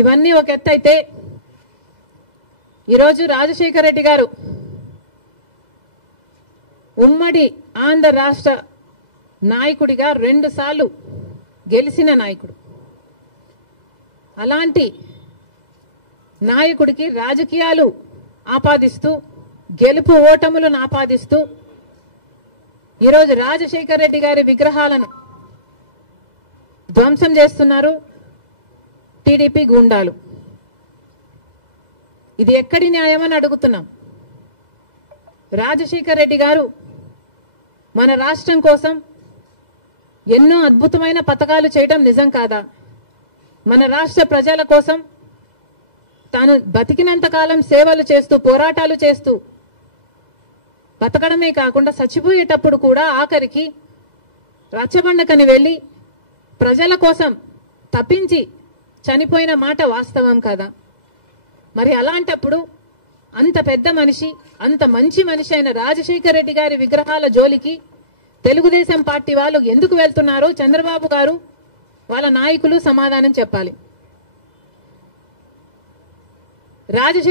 ఇవన్నీ ఒక ఎత్తు అయితే ఈరోజు రాజశేఖర రెడ్డి గారు ఉమ్మడి ఆంధ్ర రాష్ట్ర నాయకుడిగా 2 సార్లు గెలిచిన నాయకుడు. అలాంటి నాయకుడికి రాజకీయాలు ఆపాదిస్తూ గెలుపు ఓటములను ఆపాదిస్తూ ఈరోజు రాజశేఖర రెడ్డి గారి విగ్రహాలను ధ్వంసం చేస్తున్నారు టీడీపీ గూండాలు. ఇది ఎక్కడి న్యాయమని అడుగుతున్నాం. రాజశేఖర రెడ్డి గారు మన రాష్ట్రం కోసం ఎన్నో అద్భుతమైన పథకాలు చేయడం నిజం కాదా? మన రాష్ట్ర ప్రజల కోసం తాను బతికినంత కాలం సేవలు చేస్తూ పోరాటాలు చేస్తూ బతకడమే కాకుండా చచ్చిపోయేటప్పుడు కూడా ఆఖరికి రచ్చబండకని వెళ్లి ప్రజల కోసం తప్పించి చనిపోయిన మాట వాస్తవం కదా? మరి అలాంటప్పుడు అంత పెద్ద మనిషి, అంత మంచి మనిషి అయిన రాజశేఖర రెడ్డి గారి విగ్రహాల జోలికి తెలుగుదేశం పార్టీ వాళ్ళు ఎందుకు వెళ్తున్నారో చంద్రబాబు గారు వాళ్ళ నాయకులు సమాధానం చెప్పాలి. రాజశేఖర